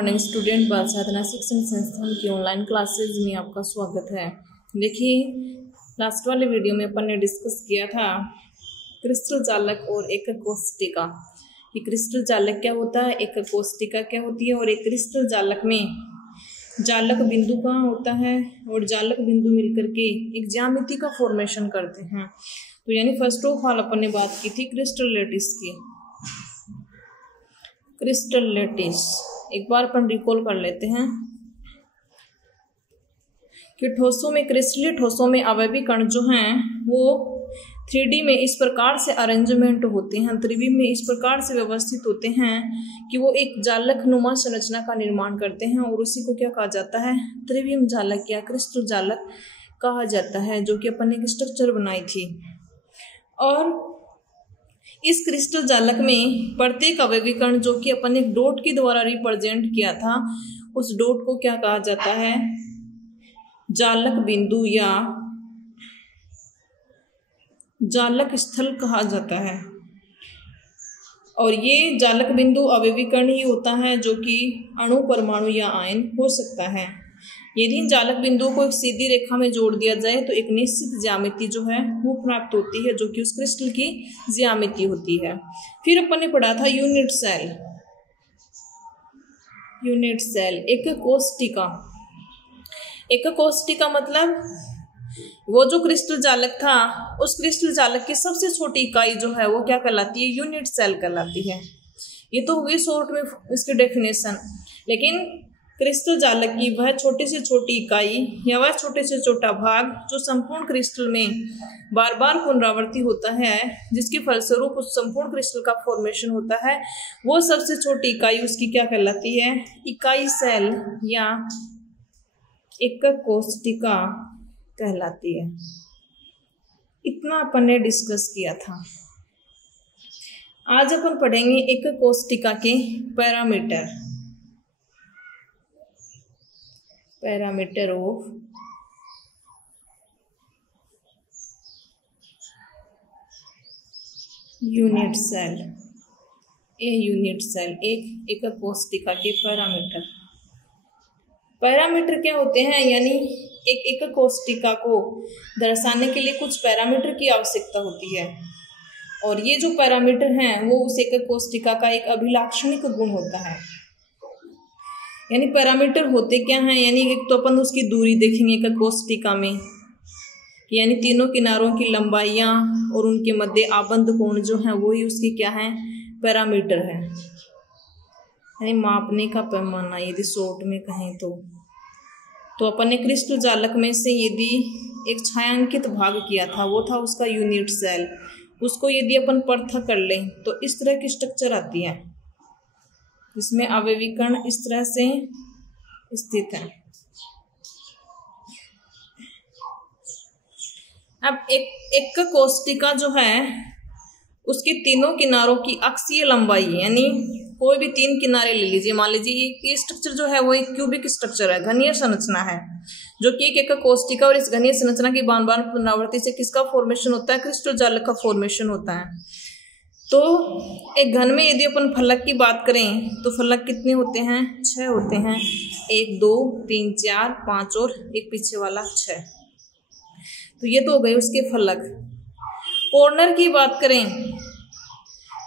Morning student बाल साधना शिक्षण संस्थान की ऑनलाइन क्लासेज में आपका स्वागत है। देखिए, लास्ट वाले वीडियो में अपन ने डिस्कस किया था क्रिस्टल जालक और एकक कोष्टिका। ये क्रिस्टल जालक क्या होता है, एकक कोष्टिका क्या होती है, और एक क्रिस्टल जालक में जालक बिंदु कहाँ होता है और जालक बिंदु मिलकर के एक ज्यामिति का फॉर्मेशन करते हैं। तो यानी फर्स्ट ऑफ ऑल अपन ने बात की थी क्रिस्टल लैटिस की। क्रिस्टल लैटिस एक बार अपन रिकॉल कर लेते हैं कि ठोसों में, क्रिस्टलीय ठोसों में अवयवी कण जो हैं वो 3D में इस प्रकार से अरेंजमेंट होते हैं, त्रिविम में इस प्रकार से व्यवस्थित होते हैं कि वो एक जालक नुमा संरचना का निर्माण करते हैं, और उसी को क्या कहा जाता है, त्रिविम जालक या क्रिस्टल जालक कहा जाता है, जो कि अपन ने एक स्ट्रक्चर बनाई थी। और इस क्रिस्टल जालक में प्रत्येक अवयवी कण जो कि अपन एक डॉट के द्वारा रिप्रेजेंट किया था, उस डॉट को क्या कहा जाता है, जालक बिंदु या जालक स्थल कहा जाता है। और ये जालक बिंदु अवयवी कण ही होता है जो कि अणु, परमाणु या आयन हो सकता है। यदि इन जालक बिंदुओं को एक सीधी रेखा में जोड़ दिया जाए तो एक निश्चित ज्यामिति जो है वो प्राप्त होती है, जो कि उस क्रिस्टल की ज्यामिति होती है। फिर अपन ने पढ़ा था यूनिट सेल। यूनिट सेल एकक कोष्टिका। एकक कोष्टिका मतलब वो जो क्रिस्टल जालक था, उस क्रिस्टल जालक की सबसे छोटी इकाई जो है वो क्या कहलाती है, यूनिट सेल कहलाती है। ये तो हुई शॉर्ट में इसकी डेफिनेशन। लेकिन क्रिस्टल जालक की वह छोटी से छोटी इकाई या वह छोटे से छोटा भाग जो संपूर्ण क्रिस्टल में बार बार पुनरावृत्ति होता है, जिसके फलस्वरूप उस संपूर्ण क्रिस्टल का फॉर्मेशन होता है, वो सबसे छोटी इकाई उसकी क्या कहलाती है, इकाई सेल या एकक कोष्टिका कहलाती है। इतना अपन ने डिस्कस किया था। आज अपन पढ़ेंगे एकक कोष्टिका के parameter. Parameter of unit cell. A unit cell एक एकक कोष्टिका के पैरामीटर। पैरामीटर क्या होते हैं, यानी एक एकक कोष्टिका को दर्शाने के लिए कुछ पैरामीटर की आवश्यकता होती है, और ये जो पैरामीटर हैं वो उस एकक कोष्टिका का एक अभिलाक्षणिक गुण होता है। यानी पैरामीटर होते क्या हैं, यानी एक तो अपन उसकी दूरी देखेंगे एकक कोष्टिका में, यानी तीनों किनारों की लंबाइयाँ और उनके मध्य आबंध कोण जो हैं वही उसकी क्या है, पैरामीटर है, यानी मापने का पैमाना। यदि शॉर्ट में कहें तो अपन ने क्रिस्टल जालक में से यदि एक छायांकित भाग किया था, वो था उसका यूनिट सेल। उसको यदि अपन पृथक कर लें तो इस तरह की स्ट्रक्चर आती है, जिसमें अवयवी कण इस तरह से स्थित है। अब एकक कोष्टिका जो है उसके तीनों किनारों की अक्षीय लंबाई, यानी कोई भी तीन किनारे ले लीजिए, मान लीजिए ये स्ट्रक्चर जो है वो एक क्यूबिक स्ट्रक्चर है, घनीय संरचना है, जो कि एक एकक कोष्टिका, और इस घनीय संरचना की बार बार पुनरावृत्ति से किसका फॉर्मेशन होता है, क्रिस्टल जालक का फॉर्मेशन होता है। तो एक घन में यदि अपन फलक की बात करें तो फलक कितने होते हैं, 6 होते हैं, 1 2 3 4 5 और एक पीछे वाला 6। तो ये तो हो गए उसके फलक। कॉर्नर की बात करें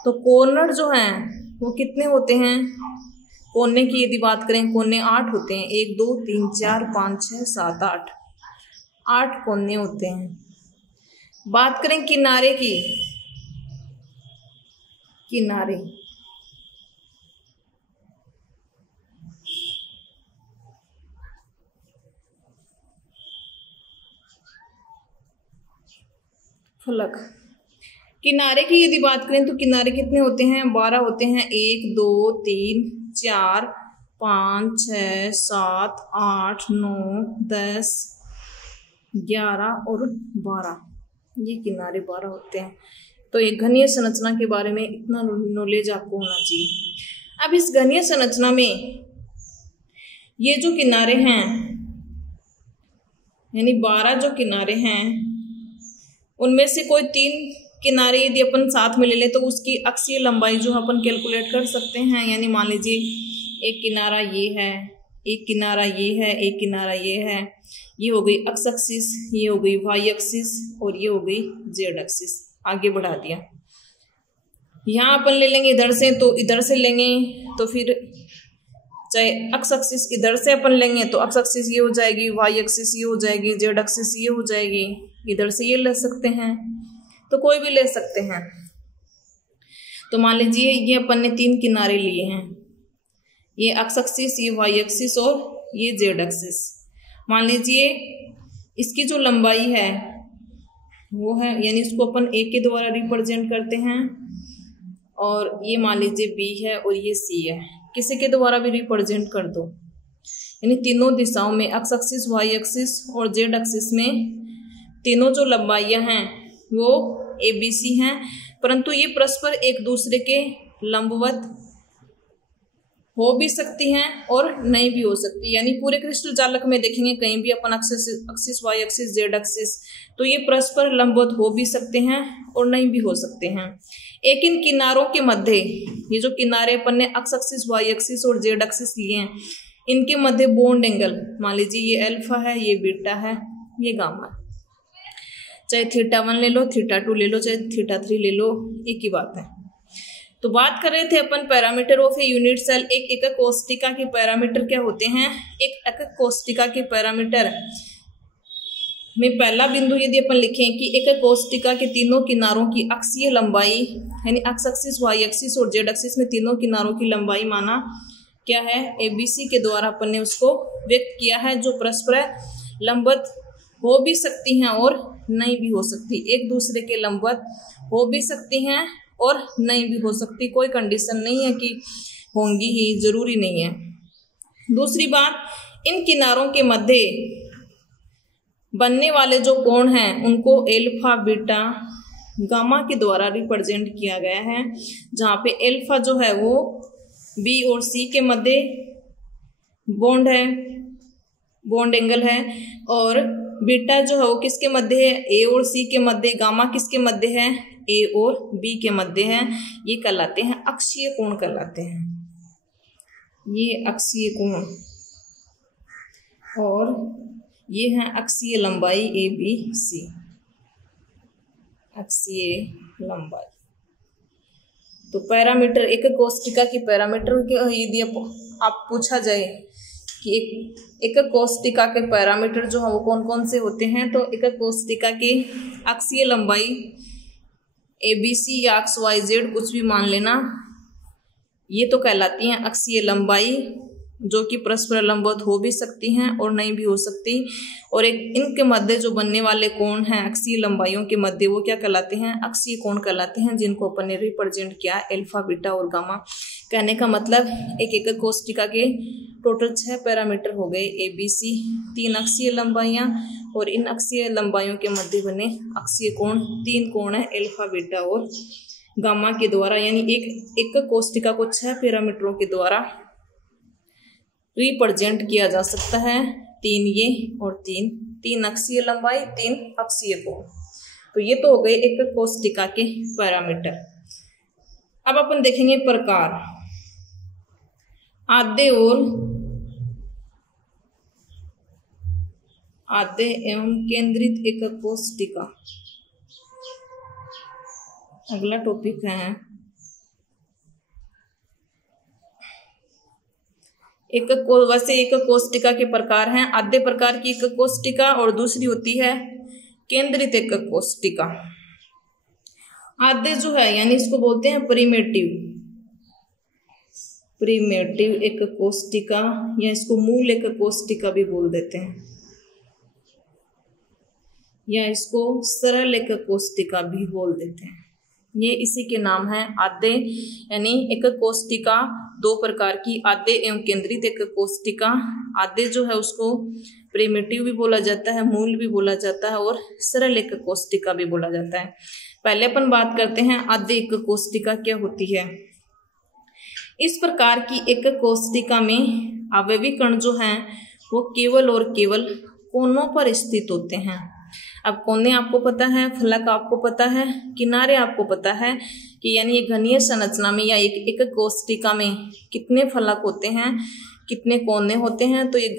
तो कॉर्नर जो हैं वो कितने होते हैं, कोने की यदि बात करें, कोने 8 होते हैं, 1 2 3 4 5 6 7 8 कोने होते हैं। बात करें किनारे की, किनारे फलक, किनारे की यदि बात करें तो किनारे कितने होते हैं, 12 होते हैं, 1 2 3 4 5 6 7 8 9 10 11 और 12, ये किनारे 12 होते हैं। तो एक घनीय संरचना के बारे में इतना नॉलेज आपको होना चाहिए। अब इस घनीय संरचना में ये जो किनारे हैं, यानी 12 जो किनारे हैं, उनमें से कोई 3 किनारे यदि अपन साथ में ले ले तो उसकी अक्षीय लंबाई जो अपन कैलकुलेट कर सकते हैं। यानी मान लीजिए एक किनारा ये है, एक किनारा ये है, एक किनारा ये है। ये हो गई एक्स एक्सिस, ये हो गई वाई एक्सिस और ये हो गई जेड एक्सिस। आगे बढ़ा दिया। यहाँ अपन ले लेंगे इधर से तो इधर से लेंगे, तो फिर चाहे एक्स एक्सिस इधर से अपन लेंगे तो एक्स एक्सिस ये हो जाएगी, वाई एक्सिस ये हो जाएगी, जेड एक्सिस ये हो जाएगी। इधर से ये ले सकते हैं, तो कोई भी ले सकते हैं। तो मान लीजिए ये अपन ने 3 किनारे लिए हैं, ये एक्स एक्सिस, ये वाई एक्सिस और ये जेड एक्सिस। मान लीजिए इसकी जो लंबाई है वो है, यानी इसको अपन ए के द्वारा रिप्रेजेंट करते हैं, और ये मान लीजिए बी है और ये सी है, किसी के द्वारा भी रिप्रेजेंट कर दो। यानी तीनों दिशाओं में एक्स एक्सिस, वाई एक्सिस और जेड एक्सिस में तीनों जो लंबाइयां हैं वो ए बी सी हैं, परंतु ये परस्पर एक दूसरे के लंबवत हो भी सकती हैं और नहीं भी हो सकती। यानी पूरे क्रिस्टल जालक में देखेंगे कहीं भी अपन axis Y axis Z axis, तो ये परस्पर लंबवत हो भी सकते हैं और नहीं भी हो सकते हैं। एक इन किनारों के मध्य, ये जो किनारे अपन ने एक्स एक्सिस वाई एक्सिस और जेड एक्सिस लिए हैं, इनके मध्य बॉन्ड एंगल, मान लीजिए ये अल्फा है, ये बीटा है, ये गामा है। चाहे θ1 ले लो, θ2 ले लो, चाहे θ3 ले लो, एक ही बात है। तो बात कर रहे थे अपन parameter of a unit cell. एक एकक कोष्टिका के पैरामीटर क्या होते हैं? एक एकक कोष्टिका के पैरामीटर में पहला बिंदु यदि अपन लिखें कि एकक कोष्टिका के तीनों किनारों की अक्षीय लंबाई, यानी एक्स एक्सिस, वाई एक्सिस और जेड एक्सिस में तीनों किनारों की लंबाई माना क्या है? ABC के द्वारा अपन ने उसको व्यक्त किया है, जो परस्पर लंबवत हो भी सकती हैं और नहीं भी हो सकती। एक दूसरे के लंबवत हो भी सकती हैं और नहीं भी हो सकती, कोई कंडीशन नहीं है कि होंगी ही, जरूरी नहीं है। दूसरी बात, इन किनारों के मध्य बनने वाले जो कोण हैं उनको अल्फा, बीटा, गामा के द्वारा रिप्रेजेंट किया गया है, जहाँ पे अल्फा जो है वो बी और सी के मध्य बॉन्ड है, बॉन्ड एंगल है, और बीटा जो है वो किसके मध्य है? ए और सी के मध्य। गामा किसके मध्य है? ए और बी के मध्य है। ये कहलाते हैं अक्षीय कोण कहलाते हैं, ये अक्षीय कोण, और ये है अक्षीय लंबाई ए बी सी, अक्षीय लंबाई। तो पैरामीटर, एक कोष्टिका की पैरामीटर यदि आप पूछा जाए कि एक कोष्टिका के पैरामीटर जो है वो कौन कौन से होते हैं, तो एक कोष्टिका की अक्षीय लंबाई ABC या XYZ कुछ भी मान लेना, ये तो कहलाती हैं अक्षीय लंबाई, जो कि परस्पर लंबवत हो भी सकती हैं और नहीं भी हो सकती। और एक इनके मध्य जो बनने वाले कोण हैं अक्षीय लंबाइयों के मध्य, वो क्या कहलाते हैं? अक्षीय कोण कहलाते हैं, जिनको अपन ने रिप्रेजेंट किया अल्फा, बीटा और गामा। कहने का मतलब एक एकक कोष्टिका के टोटल 6 पैरामीटर हो गए, ABC, 3 अक्षीय लंबाइयाँ, और इन अक्षीय लंबाइयों के मध्य बने अक्षीय कोण 3 कोण है अल्फा, बीटा और गामा के द्वारा। यानी एक एकक कोष्टिका को 6 पैरामीटरों के द्वारा रिप्रेजेंट किया जा सकता है, 3 ये और 3 अक्षीय लंबाई, 3 अक्षीय कोण। तो ये तो हो गए एकक कोष्टिका के पैरामीटर। अब अपन देखेंगे प्रकार, आद्य एवं केंद्रित एकक कोष्टिका अगला टॉपिक है। वैसे एकक कोष्टिका के प्रकार हैं, आद्य प्रकार की एकक कोष्टिका और दूसरी होती है केंद्रित एकक कोष्टिका। आद्य जो है यानी इसको बोलते हैं प्रीमेटिव एकक कोष्टिका, या इसको मूल एकक कोष्टिका भी बोल देते हैं, या इसको सरल एकक कोष्टिका भी बोल देते हैं। ये इसी के नाम है आद्य, यानी एकक कोष्टिका 2 प्रकार की, आद्य एवं केंद्रित एकक कोष्टिका। आद्य जो है उसको प्रिमिटिव भी बोला जाता है, मूल भी बोला जाता है, और सरल एकक कोष्टिका भी बोला जाता है। पहले अपन बात करते हैं आद्य एकक कोष्टिका क्या होती है। इस प्रकार की एकक कोष्टिका में आवेवी कण जो हैं वो केवल और केवल कोनों पर स्थित होते हैं। अब कोने आपको पता है, फलक आपको पता है, किनारे आपको पता है कि यानी ये घनीय संरचना में या एक कोष्टिका में कितने फलक होते हैं, कितने कोने होते हैं। तो ये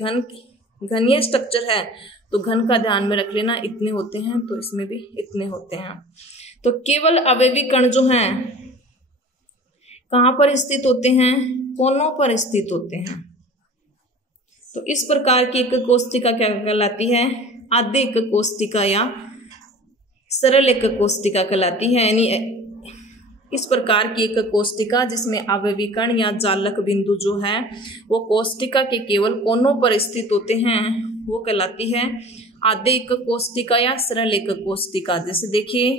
घनीय स्ट्रक्चर है तो घन का ध्यान में रख लेना, इतने होते हैं, तो इसमें भी इतने होते हैं। तो केवल अवयवी कण जो हैं कहाँ पर स्थित होते हैं, कोनों पर स्थित होते हैं। तो इस प्रकार की एक कोष्टिका क्या कहलाती है, आद्य एक कोष्टिका या सरल एक कोष्टिका कहलाती है। यानी इस प्रकार की एक कोष्टिका जिसमें अवयवी कण या जालक बिंदु जो है वो कोष्टिका के केवल कोनों पर स्थित होते हैं, वो कहलाती है आद्य एक कोष्टिका या सरल एक कोष्टिका। जैसे देखिए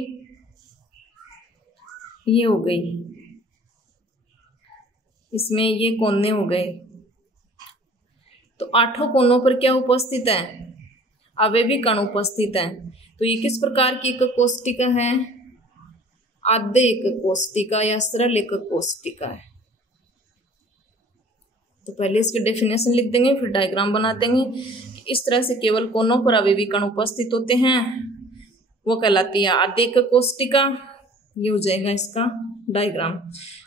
ये हो गई, इसमें ये कोने हो गए, तो 8 कोनों पर क्या उपस्थित है, अवयवी कण उपस्थित है। तो ये किस प्रकार की एक कोष्टिका है, आद्य एक कोष्टिका या सरल एक कोष्टिका है। तो पहले इसकी डेफिनेशन लिख देंगे, फिर डायग्राम बना देंगे कि इस तरह से केवल कोनों पर अवयवी कण उपस्थित होते हैं, वो कहलाती है आद्य एक कोष्टिका। ये हो जाएगा इसका डायग्राम।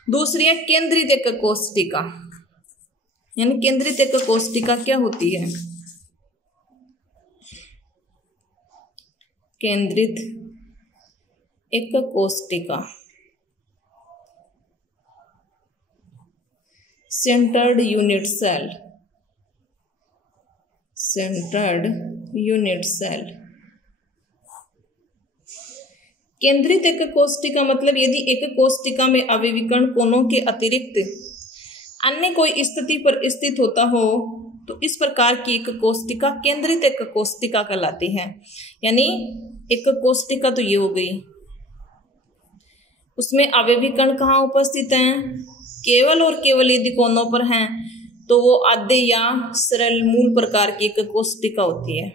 दूसरी है केंद्रित एक कोष्टिका, यानी केंद्रित एक कोष्टिका क्या होती है, केंद्रित एक कोष्टिका centred unit cell, centred unit cell. केंद्रित एक कोष्टिका मतलब यदि एक कोष्टिका में अवयवी कण कोनों के अतिरिक्त अन्य कोई स्थिति पर स्थित होता हो तो इस प्रकार की एक कोष्टिका केंद्रित एक कोष्टिका कहलाती है। यानी एक कोष्टिका तो ये हो गई, उसमें अवयवी कण कहाँ उपस्थित हैं, केवल और केवल यदि कोनों पर हैं तो वो आद्य या सरल मूल प्रकार की एक कोष्टिका होती है।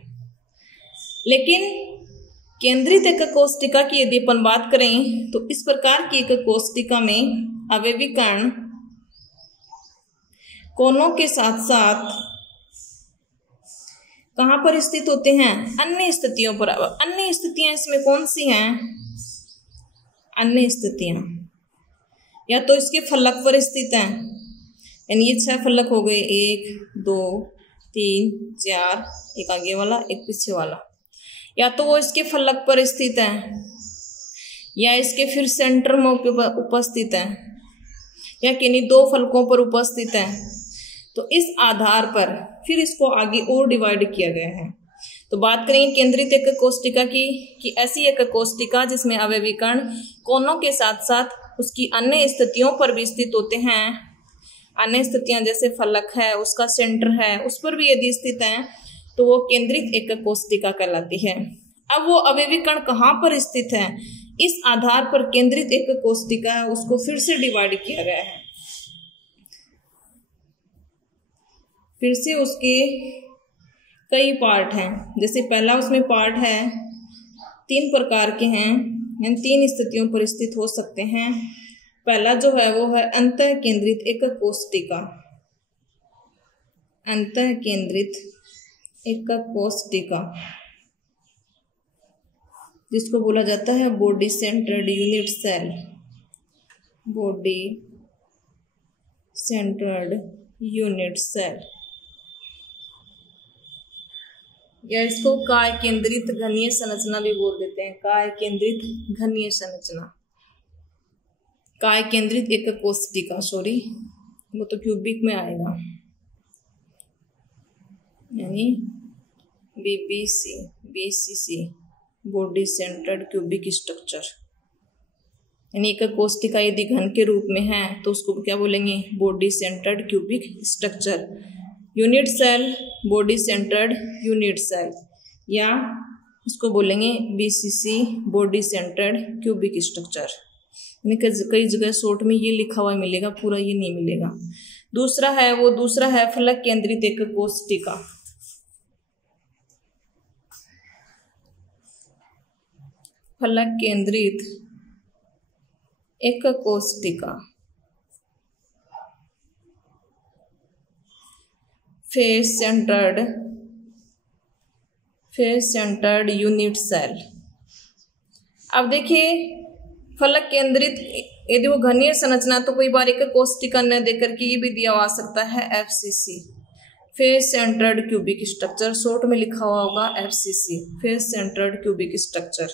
लेकिन केंद्रित एक कोष्टिका की यदि अपन बात करें तो इस प्रकार की एक कोष्टिका में अवयवी कण कोनों के साथ साथ कहाँ पर स्थित होते हैं, अन्य स्थितियों पर। अन्य स्थितियां इसमें कौन सी हैं, अन्य स्थितियां या तो इसके फलक पर स्थित हैं, यानी ये 6 फलक हो गए, 1 2 3 4, एक आगे वाला एक पीछे वाला, या तो वो इसके फलक पर स्थित है या इसके फिर सेंटर में उपस्थित है या किन्हीं 2 फलकों पर उपस्थित है। तो इस आधार पर फिर इसको आगे और डिवाइड किया गया है। तो बात करेंगे केंद्रित एक कोष्टिका की कि ऐसी एक कोष्टिका जिसमें अवयवी कण कोनों के साथ साथ उसकी अन्य स्थितियों पर भी स्थित होते हैं। अन्य स्थितियां जैसे फलक है, उसका सेंटर है, उस पर भी यदि स्थित हैं तो वो केंद्रित एक कोष्टिका कहलाती है। अब वो अवयवी कण कहाँ पर स्थित है, इस आधार पर केंद्रित एक कोष्टिका है उसको फिर से डिवाइड किया गया है। फिर से उसके कई पार्ट हैं, जैसे पहला उसमें पार्ट है 3 प्रकार के हैं, यानी 3 स्थितियों पर स्थित हो सकते हैं। पहला जो है वो है अंतः केंद्रित एक कोष्टिका, अंतः केंद्रित एक कोष्टिका जिसको बोला जाता है body centred unit cell, body centred unit cell, या इसको काय केंद्रित घनीय संरचना भी बोल देते हैं। काय केंद्रित घनीय संरचना, काय केंद्रित एक कोष्टिका, सॉरी वो तो क्यूबिक में आएगा, यानी BCC body centred cubic structure. यानी एक कोष्टिका यदि घन के रूप में है तो उसको क्या बोलेंगे, body centred cubic structure. Unit cell body centred unit cell, या इसको बोलेंगे BCC body centred cubic structure. यानी कई जगह शॉर्ट में ये लिखा हुआ मिलेगा, पूरा ये नहीं मिलेगा। दूसरा है फलक केंद्रित एक कोष्टिका। फलक केंद्रित एक कोष्टिका, face centred face centred unit cell. अब देखिए फलक केंद्रित यदि वो घनीय संरचना तो कई बार एक कोष्टिका न देकर के ये भी दिया आ सकता है FCC, face centred cubic structure, short में लिखा हुआ होगा FCC, face centred cubic structure.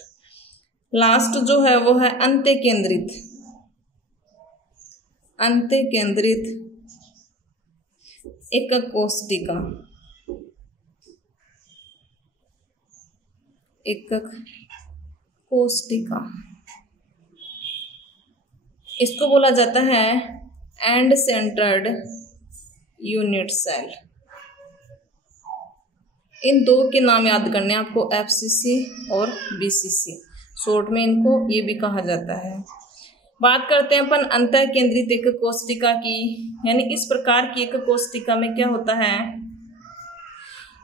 Last जो है वो है अंत्य केंद्रित एकक कोष्टिका, एकक कोष्टिका, इसको बोला जाता है एंड सेंटर्ड यूनिट सेल। इन दो के नाम याद करने आपको, FCC और BCC, शॉर्ट में इनको ये भी कहा जाता है। बात करते हैं अपन अंतः केंद्रित एकक कोष्टिका की, यानी इस प्रकार की एकक कोष्टिका में क्या होता है,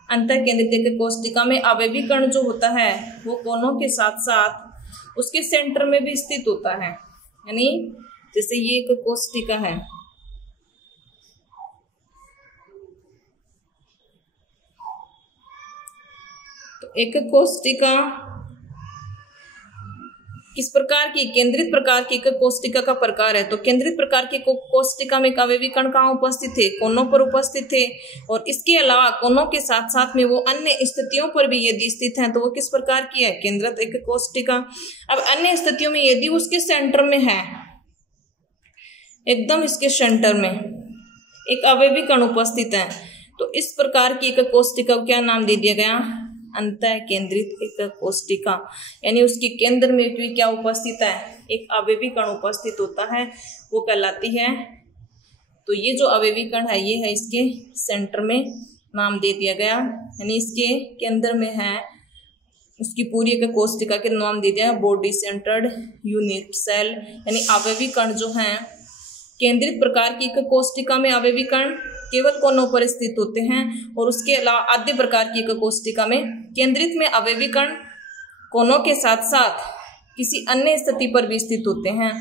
अंतः केंद्रित एकक कोष्टिका में आवेवी कण जो होता है वो कोनों के साथ साथ उसके सेंटर में भी स्थित होता है। यानी जैसे ये एक कोष्टिका है, तो एक कोष्टिका किस प्रकार की, केंद्रित प्रकार की एक कोष्टिका का प्रकार है। तो केंद्रित प्रकार की कोष्टिका में आवेवी कण कहाँ उपस्थित थे, कोनों पर उपस्थित थे, और इसके अलावा कोनों के साथ साथ में वो अन्य स्थितियों पर भी यदि स्थित हैं तो वो किस प्रकार की है, केंद्रित एक कोष्टिका। अब अन्य स्थितियों में यदि उसके सेंटर में है, एकदम इसके सेंटर में एक आवेवी कण उपस्थित है, तो इस प्रकार की एक कोष्टिका को क्या नाम दे दिया गया, अंतः केंद्रित एकक कोष्टिका। यानी उसके केंद्र में भी क्या उपस्थित है, एक आवेवी कण उपस्थित होता है, वो कहलाती है। तो ये जो आवेवी कण है ये है इसके सेंटर में, नाम दे दिया गया, यानी इसके केंद्र में है, उसकी पूरी एक कोष्टिका के नाम दे दिया बॉडी सेंटर्ड यूनिट सेल। यानी आवेवी कण जो हैं केंद्रित प्रकार की एक कोष्टिका में आवेवी कण केवल कोनों पर स्थित होते हैं, और उसके अलावा आद्य प्रकार की एक कोष्टिका में केंद्रित में आवेवी कण कोनों के साथ साथ किसी अन्य स्थिति पर भी स्थित होते हैं।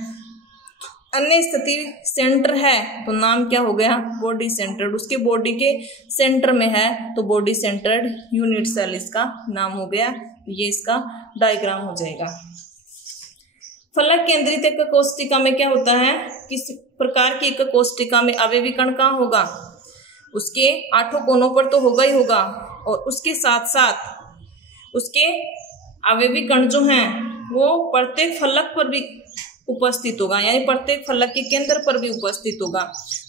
अन्य स्थिति सेंटर है तो नाम क्या हो गया, बॉडी सेंटर्ड, उसके बॉडी के सेंटर में है तो बॉडी सेंटर्ड यूनिट सेल इसका नाम हो गया। ये इसका डायग्राम हो जाएगा। फलक केंद्रित एक कोष्टिका में क्या होता है, किस प्रकार की एक कोष्टिका में आवेवी कण कहाँ होगा, उसके 8 कोनों पर तो होगा ही होगा, और उसके साथ साथ उसके आवेवी कण जो हैं वो प्रत्येक फलक पर भी उपस्थित होगा, यानी प्रत्येक फलक के केंद्र पर भी उपस्थित होगा।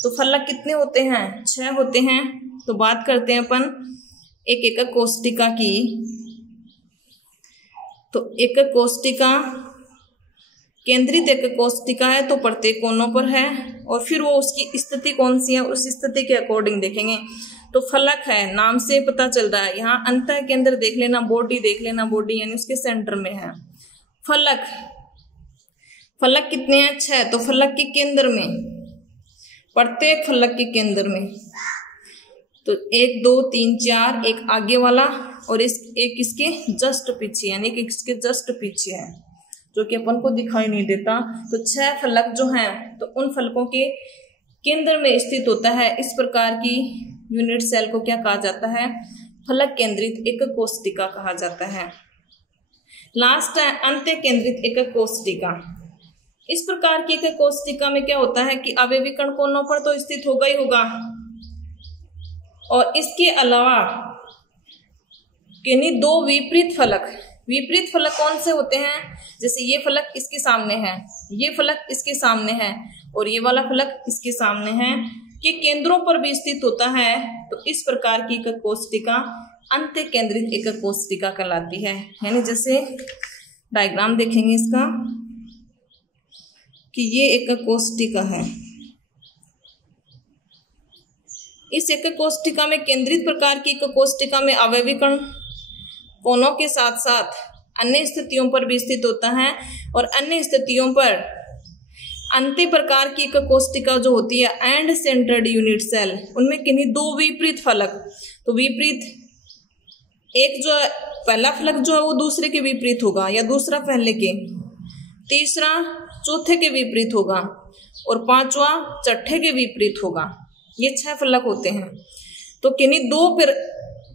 तो फलक कितने होते हैं, 6 होते हैं। तो बात करते हैं अपन एक एकक कोष्टिका की। तो एकक कोष्टिका केंद्रित एकक कोष्टिका है तो प्रत्येक कोनों पर है, और फिर वो उसकी स्थिति कौन सी है उस स्थिति के अकॉर्डिंग देखेंगे। तो फलक है, नाम से पता चल रहा है, यहाँ अंतः केंद्र देख लेना, बॉडी देख लेना, बॉडी यानी उसके सेंटर में है। फलक, फलक कितने हैं, 6, तो फलक के केंद्र में, प्रत्येक फलक के केंद्र में, तो 1 2 3 4, एक आगे वाला और एक इसके जस्ट पीछे, यानी कि इसके जस्ट पीछे है जो कि अपन को दिखाई नहीं देता। तो 6 फलक जो हैं तो उन फलकों के केंद्र में स्थित होता है। इस प्रकार की यूनिट सेल को क्या कहा जाता है, फलक केंद्रित एकक कोष्टिका कहा जाता है। लास्ट है अंत्य केंद्रित एकक कोष्टिका। इस प्रकार की एकक कोष्टिका में क्या होता है कि आवेवी कण कोनों पर तो स्थित होगा ही होगा, और इसके अलावा यानी 2 विपरीत फलक, विपरीत फलक कौन से होते हैं, जैसे ये फलक इसके सामने है, ये फलक इसके सामने है, और ये वाला फलक इसके सामने है, के केंद्रों पर भी स्थित होता है। तो इस प्रकार की एकक कोष्टिका अंत्य केंद्रित एकक कोष्टिका कहलाती है। यानी जैसे डायग्राम देखेंगे इसका कि ये एकक कोष्टिका है, इस एकक कोष्टिका में केंद्रित प्रकार की एकक कोष्टिका में आवेवी कण कोनों के साथ साथ अन्य स्थितियों पर भी स्थित होता है, और अन्य स्थितियों पर अंत्य प्रकार की एक कोष्टिका जो होती है एंड सेंटर्ड यूनिट सेल, उनमें किन्हीं 2 विपरीत फलक, तो विपरीत एक जो पहला फलक जो है वो दूसरे के विपरीत होगा, या दूसरा पहले के, तीसरा चौथे के विपरीत होगा, और 5वां छठे के विपरीत होगा। ये 6 फलक होते हैं। तो किन्हीं 2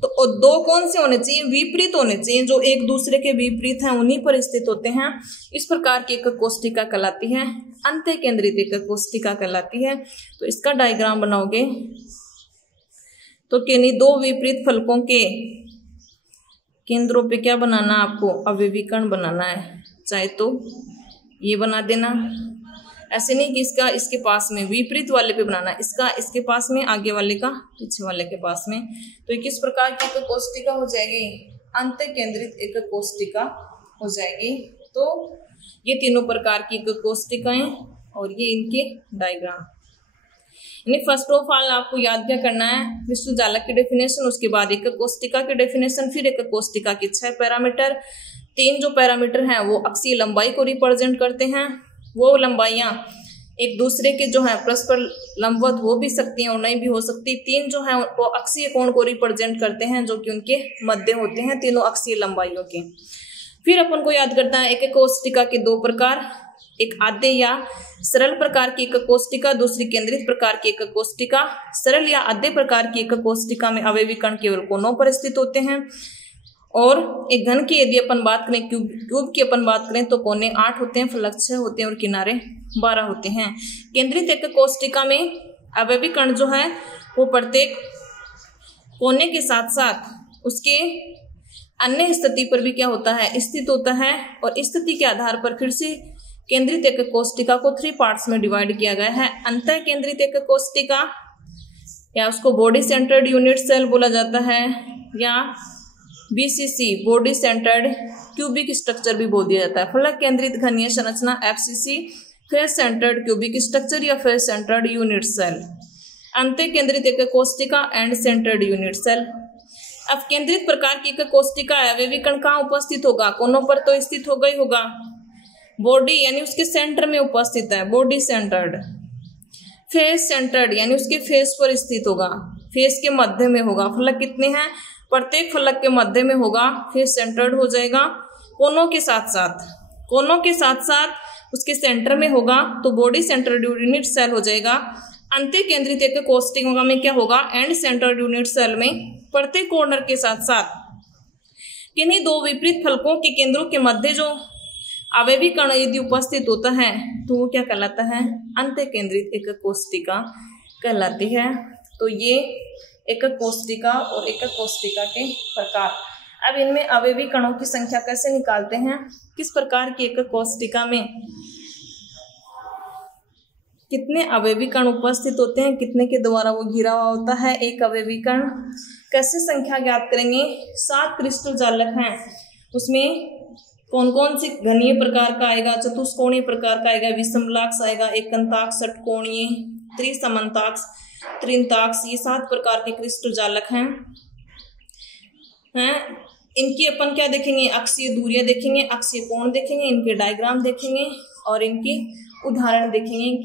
तो दो कौन से होने चाहिए, विपरीत होने चाहिए, जो एक दूसरे के विपरीत हैं उन्हीं पर स्थित होते हैं। इस प्रकार की एकक कोष्टिका कहलाती है अंत्य केंद्रित एकक कोष्टिका कहलाती है। तो इसका डायग्राम बनाओगे तो किन्हीं दो विपरीत फलकों के केंद्रों पे क्या बनाना, आपको अवयवीकरण बनाना है। चाहे तो ये बना देना, ऐसे नहीं कि इसका इसके पास में, विपरीत वाले पे बनाना, इसका इसके पास में, आगे वाले का पीछे वाले के पास में। तो ये किस प्रकार की एकक कोष्टिका हो जाएगी, अंत्य केंद्रित एकक कोष्टिका हो जाएगी। तो ये तीनों प्रकार की एकक कोष्टिकाएं और ये इनके डायग्राम। यानी फर्स्ट ऑफ ऑल आपको याद क्या करना है, क्रिस्टल जालक की डेफिनेशन, उसके बाद एकक कोष्टिका की डेफिनेशन, फिर एकक कोष्टिका के 6 पैरामीटर। 3 जो पैरामीटर हैं वो अक्षीय लंबाई को रिप्रेजेंट करते हैं। वो लंबाइयां एक दूसरे के जो है परस्पर लंबवत हो भी सकती हैं और नहीं भी हो सकती। 3 जो है वो अक्षीय कोण को रिप्रेजेंट करते हैं, जो कि उनके मध्य होते हैं तीनों अक्षीय लंबाइयों के। फिर अपन को याद करना है एकक कोष्टिका के 2 प्रकार, एक आद्य या सरल प्रकार की एकक कोष्टिका, दूसरी केंद्रित प्रकार की एकक कोष्टिका। सरल या आद्य प्रकार की एकक कोष्टिका में अवयवीकरण केवल कोनों पर स्थित होते हैं। और एक घन की यदि अपन बात करें, क्यूब की अपन बात करें, तो कोने 8 होते हैं, फलक 6 होते हैं और किनारे 12 होते हैं। केंद्रित एकक कोष्टिका में अवयवीकरण जो है वो प्रत्येक कोने के साथ साथ उसके अन्य स्थिति पर भी क्या होता है, स्थित होता है। और स्थिति के आधार पर फिर से केंद्रित एकक कोष्टिका को 3 पार्ट्स में डिवाइड किया गया है। अंतः केंद्रित एकक कोष्टिका, या उसको बॉडी सेंटर्ड यूनिट सेल बोला जाता है, या BCC body centred cubic structure भी बोल दिया जाता है। फलक केंद्रित घनीय संरचना FCC, face centred cubic structure या फेस सेंटर्ड यूनिट सेल। अंतः केंद्रित एकक कोष्टिका एंड सेंटर्ड यूनिट सेल। अब केंद्रित प्रकार की एकक कोष्टिका अवयवीकरण कहाँ उपस्थित होगा, कोनों पर तो स्थित होगा ही होगा। बॉडी यानी उसके सेंटर में उपस्थित है, बॉडी सेंटर्ड। फेस सेंटर्ड यानी उसके फेस पर स्थित होगा, फेस के मध्य में होगा। फलक कितने हैं, प्रत्येक फलक के मध्य में होगा, फेस सेंटर्ड हो जाएगा। कोनों के साथ साथ उसके सेंटर में होगा, तो बॉडी सेंटर्ड यूनिट सेल हो जाएगा। अंत्य केंद्रित एकक कोष्टिका में क्या होगा, एंड सेंटर्ड यूनिट सेल में प्रत्येक कॉर्नर के साथ साथ किन्हीं 2 विपरीत फलकों के केंद्रों के मध्य जो अवयवीकरण यदि उपस्थित होता है तो वो क्या कहलाता है, अंत्य केंद्रित एकक कोष्टिका कहलाती है। तो ये एकक कोष्टिका और एकक कोष्टिका के प्रकार। अब इनमें अवयवीकरणों की संख्या कैसे निकालते हैं, किस प्रकार की एकक कोष्टिका में कितने अवयवीकरण उपस्थित होते हैं, कितने के द्वारा वो घिरा हुआ होता है एक अवयवीकरण, कैसे संख्या ज्ञात करेंगे। 7 क्रिस्टल जालक हैं, उसमें कौन कौन से घनीय प्रकार का आएगा, चतुष्कोणीय प्रकार का आएगा, विषमलाक्ष आएगा, एकंताक्ष, षटकोणीय, त्रिसमन्ताक्ष, त्रिंताक्ष, ये 7 प्रकार के क्रिस्टल जालक हैं। इनकी अपन क्या देखेंगे, अक्षीय दूरियां देखेंगे, अक्षीय कोण देखेंगे, इनके डायग्राम देखेंगे और इनकी उदाहरण देखेंगे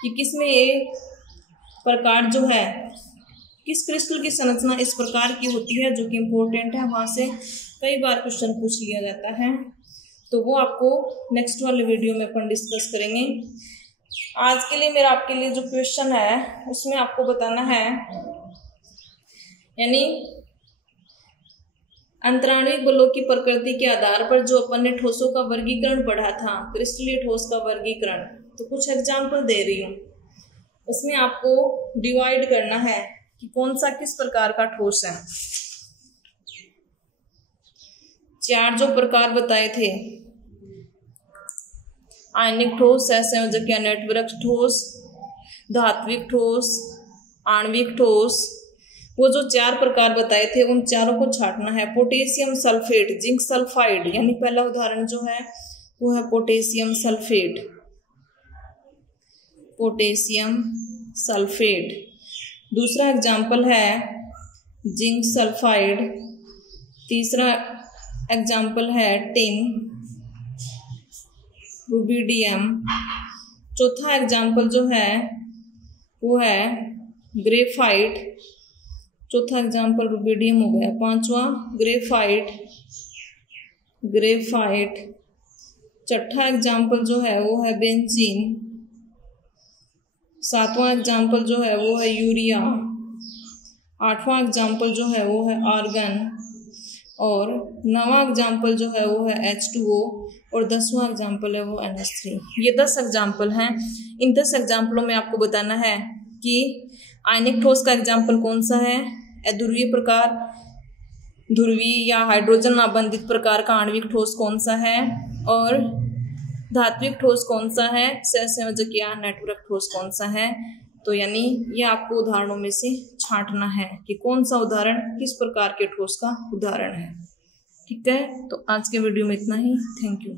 कि किसमें ये प्रकार जो है, किस क्रिस्टल की संरचना इस प्रकार की होती है, जो कि इम्पोर्टेंट है। वहां से कई बार क्वेश्चन पूछ लिया जाता है, तो वो आपको नेक्स्ट वाले वीडियो में अपन डिस्कस करेंगे। आज के लिए मेरा आपके लिए जो क्वेश्चन है उसमें आपको बताना है, यानी अंतराणविक बलों की प्रकृति के आधार पर जो अपन ने ठोसों का वर्गीकरण पढ़ा था, क्रिस्टलीय ठोस का वर्गीकरण, तो कुछ एग्जाम्पल दे रही हूँ। उसमें आपको डिवाइड करना है कि कौन सा किस प्रकार का ठोस है। 4 जो प्रकार बताए थे, आयनिक ठोस, सहसंयोजक या नेटवर्क ठोस, धात्विक ठोस, आणविक ठोस, वो जो 4 प्रकार बताए थे उन चारों को छांटना है। पोटेशियम सल्फेट, जिंक सल्फाइड, यानी पहला उदाहरण जो है वो है पोटेशियम सल्फेट, पोटेशियम सल्फेट। दूसरा एग्जाम्पल है जिंक सल्फाइड, तीसरा एग्जाम्पल है टिन, रुबिडियम, चौथा एग्जाम्पल जो है वो है ग्रेफाइट, चौथा एग्जाम्पल रुबिडियम हो गया, पांचवा ग्रेफाइट, छठा एग्जाम्पल जो है वो है बेंजीन, सातवां एग्जाम्पल जो है वो है यूरिया, 8वां एग्जाम्पल जो है वो है आर्गन, और 9वां एग्जाम्पल जो है वो है H2O, और 10वां एग्जाम्पल है वो NH3। ये 10 एग्जाम्पल हैं। इन 10 एग्जाम्पलों में आपको बताना है कि आयनिक ठोस का एग्जाम्पल कौन सा है, अध्रुवीय प्रकार, ध्रुवीय या हाइड्रोजन आबंधित प्रकार का आणविक ठोस कौन सा है, और धात्विक ठोस कौन सा है, सहसंयोजक या नेटवर्क ठोस कौन सा है। तो यानी ये आपको उदाहरणों में से छांटना है कि कौन सा उदाहरण किस प्रकार के ठोस का उदाहरण है। ठीक है, तो आज के वीडियो में इतना ही। Thank you.